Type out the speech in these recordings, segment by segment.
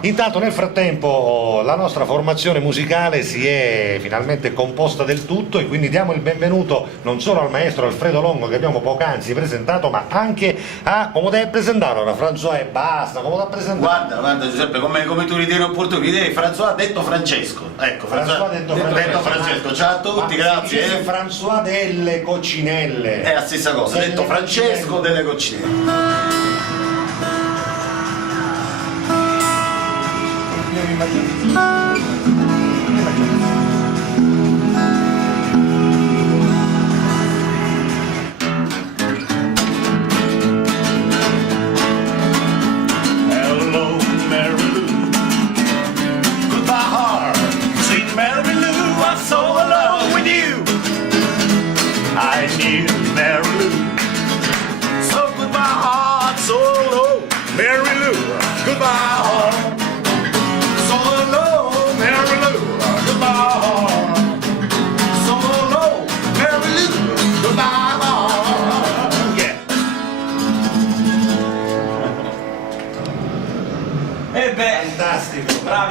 Intanto nel frattempo la nostra formazione musicale si è finalmente composta del tutto e quindi diamo il benvenuto non solo al maestro Alfredo Longo che abbiamo poc'anzi presentato, ma anche a come ti hai presentato ora François e basta, come ti ha presentato? Guarda Giuseppe, come tu ritieni opportuno, François detto Francesco. Ecco, François detto Francesco. Ciao a tutti, grazie. François delle coccinelle. È la stessa cosa, detto Francesco delle coccinelle. Hello, Mary Lou. Goodbye, heart. Sweet Mary Lou, I'm so alone with you. I knew Mary Lou. So goodbye, heart, so low, Mary Lou. Goodbye, heart. So low, Mary Lou. Goodbye, heart. So low, Mary Lou. Goodbye, heart. Yeah. E beh, Fantastico, bravi.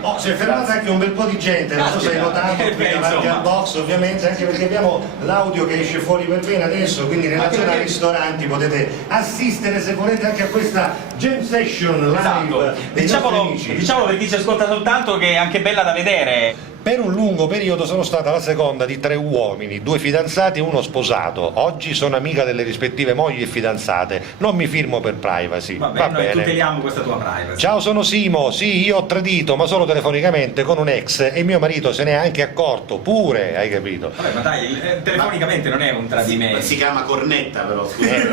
Oh, si è fermata anche un bel po' di gente, non so se hai notato, qui davanti al box ovviamente, anche perché abbiamo l'audio che esce fuori per bene adesso, quindi nella zona ristoranti potete assistere se volete anche a questa jam session live esatto. dei nostri amici. Diciamolo per chi ci ascolta soltanto che è anche bella da vedere. Per un lungo periodo sono stata la seconda di 3 uomini, 2 fidanzati e 1 sposato. Oggi sono amica delle rispettive mogli e fidanzate. Non mi firmo per privacy. Vabbè, Va noi bene. tuteliamo questa tua privacy. Ciao, sono Simo. Sì, io ho tradito, ma solo telefonicamente con un ex e mio marito se ne è anche accorto. Pure, hai capito? Vabbè, ma dai, telefonicamente non è un tradimento. Si chiama cornetta però, scusate.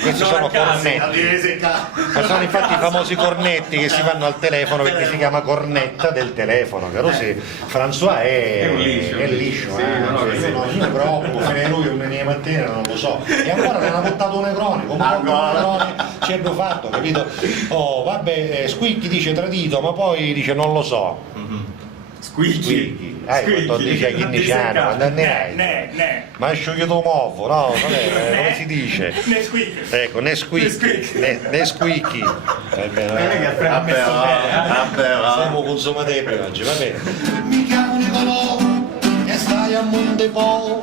Questi Non sono a caso. cornetti. Ma sono infatti i famosi cornetti che si fanno al telefono perché si chiama cornetta del telefono, caro sì. François È un liscio. è liscio, Sì, no, io non mi preoccupo, fine lui ogni mattina non lo so. E ancora non ha buttato un negrone, come un negrone ci hanno fatto, capito? Oh, vabbè, Squicchi dice tradito, ma poi dice non lo so. Squicchi. Quando dice a 15 anni, quando ne hai? Ne. Ma è sciogliato mofo, no? Come si dice? Ne squicchi. Ecco, né squicchi, né squicchi. Siamo consumatori oggi, va bene. Mi chiamo Nicolò e stai a Montepo,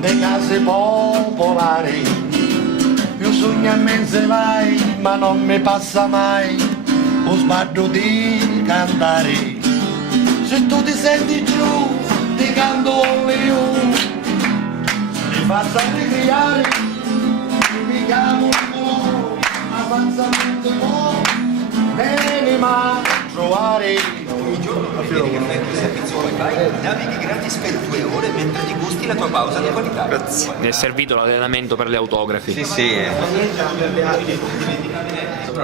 le case popolari. Io sogno a mezze vai, ma non mi passa mai, lo sguardo di cantare. Se tu ti senti giù, ti canto io, ti faccio ricriare, mi chiamo Nicolò, avanzamento po', vieni ma trovare. Vedi che effetto servizio wifi, navighi gratis per 2 ore mentre ti gusti la tua pausa di qualità. Mi è servito l'allenamento per le autografi. Sì.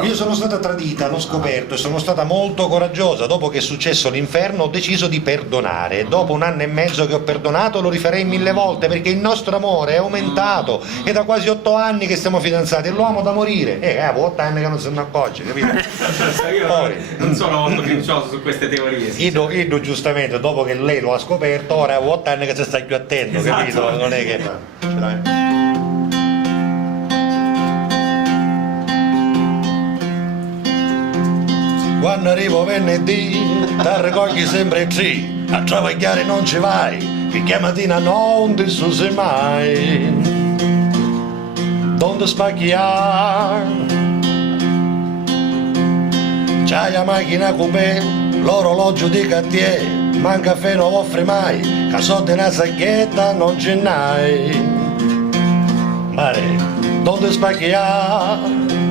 Io sono stata tradita, l'ho scoperto e sono stata molto coraggiosa. Dopo che è successo l'inferno ho deciso di perdonare. Dopo 1 anno e mezzo che ho perdonato lo rifarei 1000 volte perché il nostro amore è aumentato. È da quasi 8 anni che siamo fidanzati e lo amo da morire. 8 anni che non se ne accorge, capito? Io non sono molto fiducioso su queste teorie. Io giustamente dopo che lei lo ha scoperto ora ha 8 anni che si sta più attento, capito? Non è che... Quando arrivo venerdì, ti raccogli sempre 3, a travagliare non ci vai, perché mattina non ti susi mai. Non ti spacchiare, c'hai la macchina coupé, l'orologio di Cartier, ma un caffè non offre mai, casotte una sacchetta non ce n'hai. Mare, non ti spacchiare.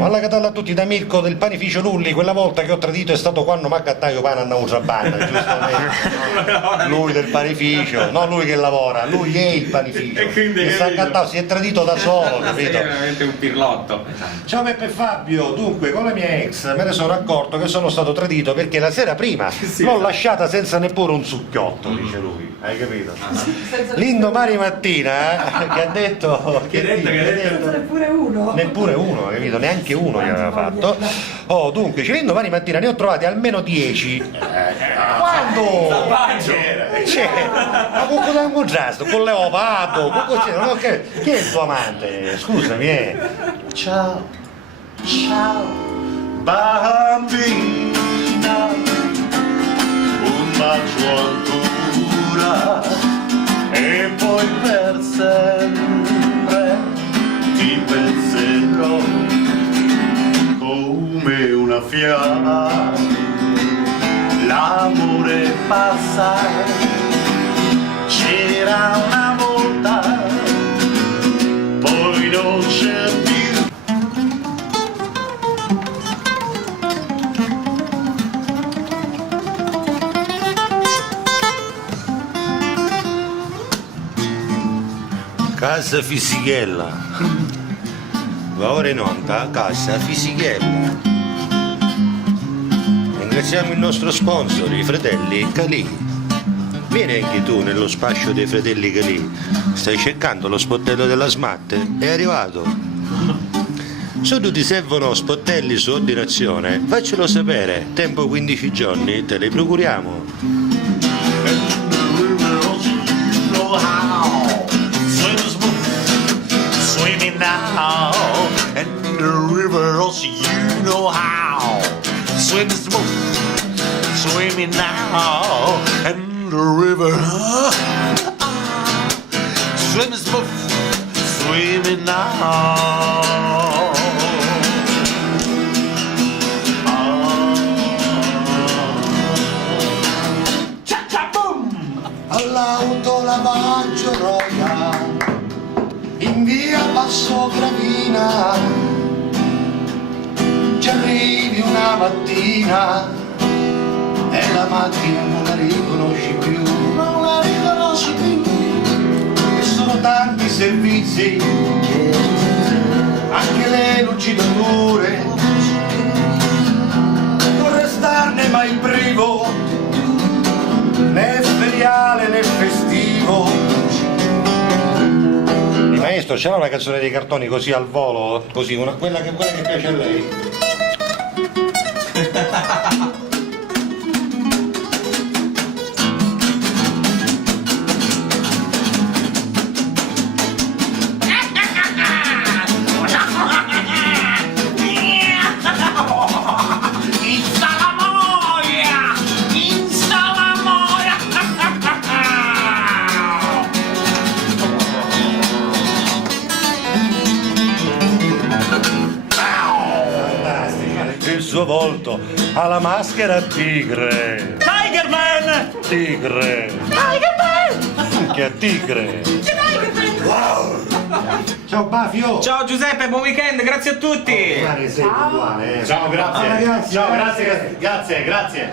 Alla catalla a tutti da Mirko del panificio Lulli, quella volta che ho tradito è stato quando mi accattaio pane a una banda, giustamente. Lui del panificio, non lui che lavora, lui è il panificio. E quindi, che si è accattato, si è tradito da solo, Sei capito? veramente un pirlotto. Ciao Peppe e Fabio, dunque con la mia ex me ne sono accorto che sono stato tradito perché la sera prima l'ho lasciata senza neppure un succhiotto, dice lui, hai capito? L'indomani mattina che ha detto Neppure uno. neppure uno, capito? Neanche uno gli aveva fatto. Oh, dunque, l'indomani mattina ne ho trovati almeno 10. Quando? Ma con cosa un contrasto? Con Leopardo? Con così, non ho chi è il tuo amante? Scusami, Ciao. Ciao bambina, un bacio ancora e poi per sempre ti penserò come una fiamma. L'amore passa, c'era una volta, poi non c'è più. Casa Fisichella. Va ora in onda, Casa Fisichella. Ringraziamo il nostro sponsor, i fratelli Calì. Vieni anche tu nello spaccio dei fratelli Calì. Stai cercando lo spottello della Smart? È arrivato. Se tu ti servono spottelli su ordinazione, faccelo sapere. Tempo 15 giorni, te li procuriamo. Swimming now, and the river also you know how. Swim smooth, swimming now, and the river. Swim smooth, swimming now. All'autolavaggio Royal in via Basso Gravina ci arrivi una mattina e la macchina non la riconosci più, non la riconosci più, e sono tanti servizi, anche le lucidature, non restarne mai privo, né feriale né festivo. Maestro, c'era una canzone dei cartoni così al volo, così, quella che piace a lei. Il suo volto ha la maschera tigre. Tigerman! Tigre. Tigerman! Che è tigre. Wow. Ciao Bafio. Ciao Giuseppe, buon weekend, grazie a tutti. Sei puntuale, Ciao, grazie. Ragazzi, Ciao, grazie.